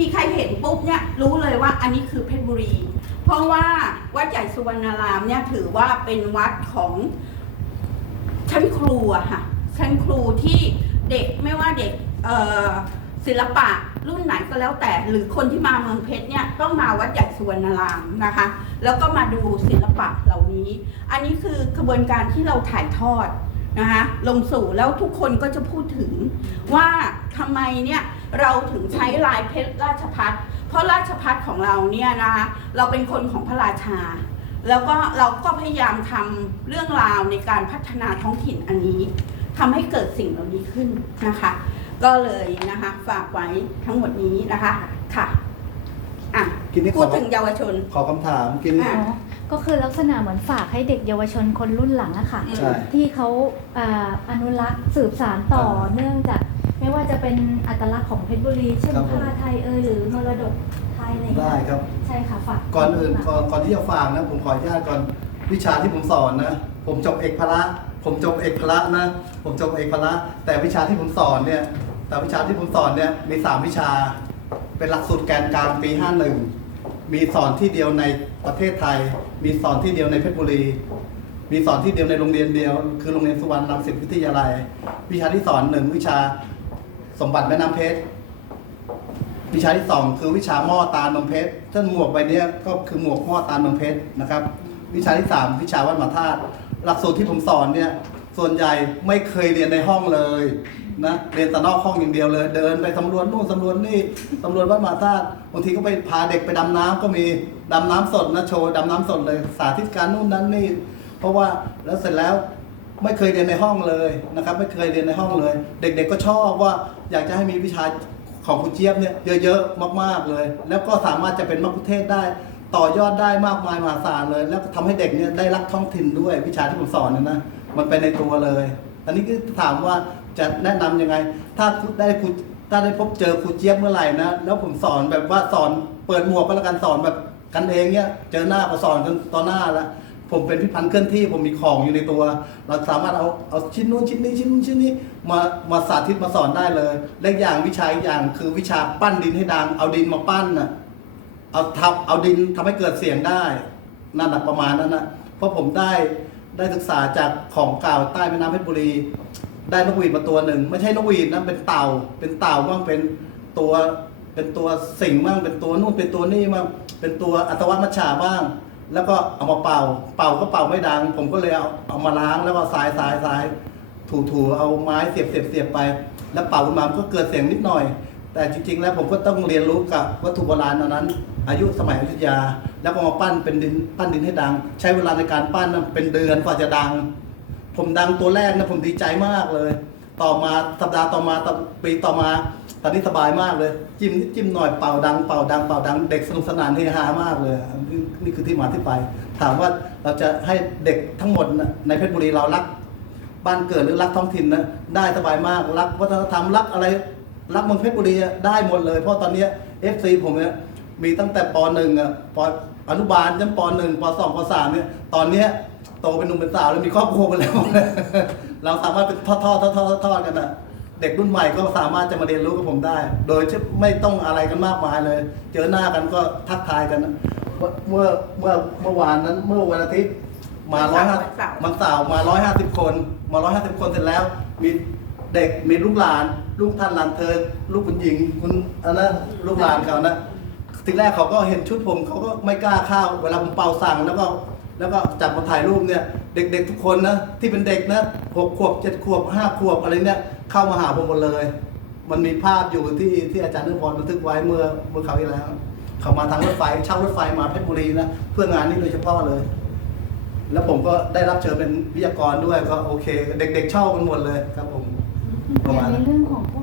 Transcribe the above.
ที่ใครเห็นปุ๊บเนี่ยรู้เลยว่าอันนี้คือเพชรบุรี เพราะว่าวัดใหญ่สุวรรณารามเนี่ยถือว่าเป็นวัดของชั้นครูอะค่ะชั้นครูที่เด็กไม่ว่าเด็กศิลปะรุ่นไหนก็แล้วแต่ หรือคนที่มาเมืองเพชรเนี่ยต้องมาวัดใหญ่สุวรรณารามนะคะ แล้วก็มาดูศิลปะเหล่านี้ อันนี้คือกระบวนการที่เราถ่ายทอด นะคะลงสู่แล้วทุกคนก็จะพูดถึงว่าทำไมเนี่ยเราถึงใช้ลายเพชรราชพัฒเพราะราชพัฒของเราเนี่ยนะคะเราเป็นคนของพระราชา แล้วก็เราก็พยายามทำเรื่องราวในการพัฒนาท้องถิ่นอันนี้ทำให้เกิดสิ่งเหล่านี้ขึ้นนะคะ ก็เลยนะคะฝากไว้ทั้งหมดนี้นะคะค่ะอะกินนี่ขพูอดถึงเยาวชน ขอคำถามกินนี่อะอ๋อ ก็คือลักษณะเหมือนฝากให้เด็กเยาวชนคนรุ่นหลังอะค่ะอืมใช่ ที่เขาอ่าอนุรักษ์สืบสานต่ออ่าเนื่องจากไม่ว่าจะเป็นอัตลักษณ์ของเพชรบุรี เช่นครับผม ผ้าไทยเอยหรือมรดกไทยอะไรอย่างได้เงี้ยครับ ใช่ค่ะฝากก่อนอื่นก่อนก่อนที่จะฝากนะผมขออนุญาตก่อนวิชาที่ผมสอนนะ ผมจบเอกพละผมจบเอกพละนะ ผมจบเอกพละแต่วิชาที่ผมสอนเนี่ยแต่วิชาที่ผมสอนเนี่ยมีสามวิชา เป็นหลักสูตรแกนกลางปี 51 มีสอนที่เดียวในประเทศไทย มีสอนที่เดียวในเพชรบุรี มีสอนที่เดียวในโรงเรียนเดียว คือโรงเรียนสุวรรณรังสิตวิทยาลัย วิชาที่สอนหนึ่งวิชาสมบัติแม่น้ำเพชรวิชาที่สองคือวิชาหม้อตาลนมเพชรซึ่งหมวกใบนี้ก็คือหมวกหม้อตาลนมเพชรนะครับ วิชาที่สามวิชาวัดมหาธาตุหลักสูตรที่ผมสอนเนี่ยส่วนใหญ่ไม่เคยเรียนในห้องเลย นะเรียนแต่นอกห้องอย่างเดียวเลย เดินไปสำรวจนู่นสำรวจนี่สำรวจวัดมหาธาตุบางทีก็ไปพาเด็กไปดำน้ำก็มีดำน้ำสดนะโชว์ดำน้ำสดเลยสาธิตการนู่นนั่นนี่ เพราะว่าแล้วเสร็จแล้วไม่เคยเรียนในห้องเลยนะครับ ไม่เคยเรียนในห้องเลย เด็ก ๆ ก็ชอบว่าอยากจะให้มีวิชาของคุณเจี๊ยบเนี่ยเยอะๆมากๆเลย แล้วก็สามารถจะเป็นมัคคุเทศได้ต่อยอดได้มากมายมหาศาลเลย แล้วก็ทำให้เด็กเนี่ยได้รักท้องถิ่นด้วยวิชาที่ผมสอนนะนะมันเป็นในตัวเลย อันนี้คือถามว่า จะแนะนำยังไง ถ้าได้ครูถ้าได้พบเจอครูเจี๊ยบเมื่อไหร่นะแล้วผมสอนแบบว่าสอนเปิดหมวกก็แล้วกันสอนแบบกันเองเนี่ยเจอหน้าก็สอนกันต่อหน้าแล้วผมเป็นพิพันธ์เคลื่อนที่ผมมีของอยู่ในตัว เราสามารถเอาเอาชิ้นนู้นชิ้นนี้ชิ้นนู้นชิ้นนี้มามาสาธิตมาสอนได้เลยและอีกอย่างวิชาอีกอย่างคือวิชาปั้นดินให้ดังเอาดินมาปั้นน่ะเอาทับเอาดินทำให้เกิดเสียงได้นั่นนะประมาณนั้นนะเพราะผมได้ได้ศึกษาจากของเก่าใต้แม่น้ำเพชรบุรี ได้นกหวีดมาตัวหนึ่งไม่ใช่นกหวีดนะเป็นเต่า เป็นเต่าบ้างเป็นตัวเป็นตัวสิงบ้างเป็นตัวนู่นเป็นตัวนี่บ้างเป็นตัวอัตวัตมัชชาบ้าง แล้วก็เอามาเป่า เป่าก็เป่าไม่ดัง ผมก็เลยเอาเอามาล้างแล้วก็สายสายสายถูถูเอาไม้เสียบเสียบเสียบไป แล้วเป่าขึ้นมาก็เกิดเสียงนิดหน่อย แต่จริง ๆ แล้วผมก็ต้องเรียนรู้กับวัตถุโบราณนนั้น อายุสมัยอยุธยา แล้วก็มาปั้นเป็นดินปั้นดินให้ดัง ใช้เวลาในการปั้นเป็นเดือนกว่าจะดัง ผมดังตัวแรกนะผมดีใจมากเลย ต่อมาสัปดาห์ต่อมาต่อปีต่อมา ตอนนี้สบายมากเลย จิ้มนิดจิ้มหน่อยเป่าดังเป่าดังเป่าดัง เด็กสนุกสนานเฮฮามากเลยนี่นี่คือที่มาที่ไป ถามว่าเราจะให้เด็กทั้งหมดในเพชรบุรีเรารัก บ้านเกิดหรือรักท้องถิ่นนะได้สบายมากรักวัฒนธรรมรักอะไร รักเมืองเพชรบุรีได้หมดเลย เพราะตอนนี้เอฟซีผมเนี่ยมีตั้งแต่ปหนึ่งอะปอนุบาลจนปหนึ่งปสองปสามเนี่ยตอนเนี้ย โตเป็นหนุ่มเป็นสาวแล้วมีครอบครัวไปแล้ว เราสามารถเป็นทอดทอดทอดทอดทอดกันอะเด็กรุ่นใหม่ก็สามารถจะมาเรียนรู้กับผมได้ โดยที่ไม่ต้องอะไรกันมากมายเลย เจอหน้ากันก็ทักทายกันนะเมื่อเมื่อเมื่อวานนั้นเมื่อวันอาทิตย์มาร้อยห้าวันเสาร์มันเสาร์มาร้อยห้าสิบคน มาร้อยห้าสิบคนเสร็จแล้ว มีเด็กมีลูกหลาน ลูกท่านหลานเธอ ลูกคุณหญิงคุณอันนั้นลูกหลานเขานะทีแรกเขาก็เห็นชุดผมเขาก็ไม่กล้าเข้าเวลาผมเป่าสั่งแล้วก็ แล้วก็จับมาถ่ายรูปเนี่ยเด็กๆทุกคนนะที่เป็นเด็กนะหกขวบเจ็ดขวบห้าขวบอะไรเนี่ยเข้ามาหาผมหมดเลย มันมีภาพอยู่ที่ที่อาจารย์นึกพรบันทึกไว้เมื่อเมื่อคราวที่แล้ว เขามาทางรถไฟเช่ารถไฟมาเพชรบุรีนะเพื่องานนี้โดยเฉพาะเลย แล้วผมก็ได้รับเชิญเป็นวิทยากรด้วยก็โอเค เด็ก ๆชอบกันหมดเลยครับผมประมาณนี้เรื่องของพว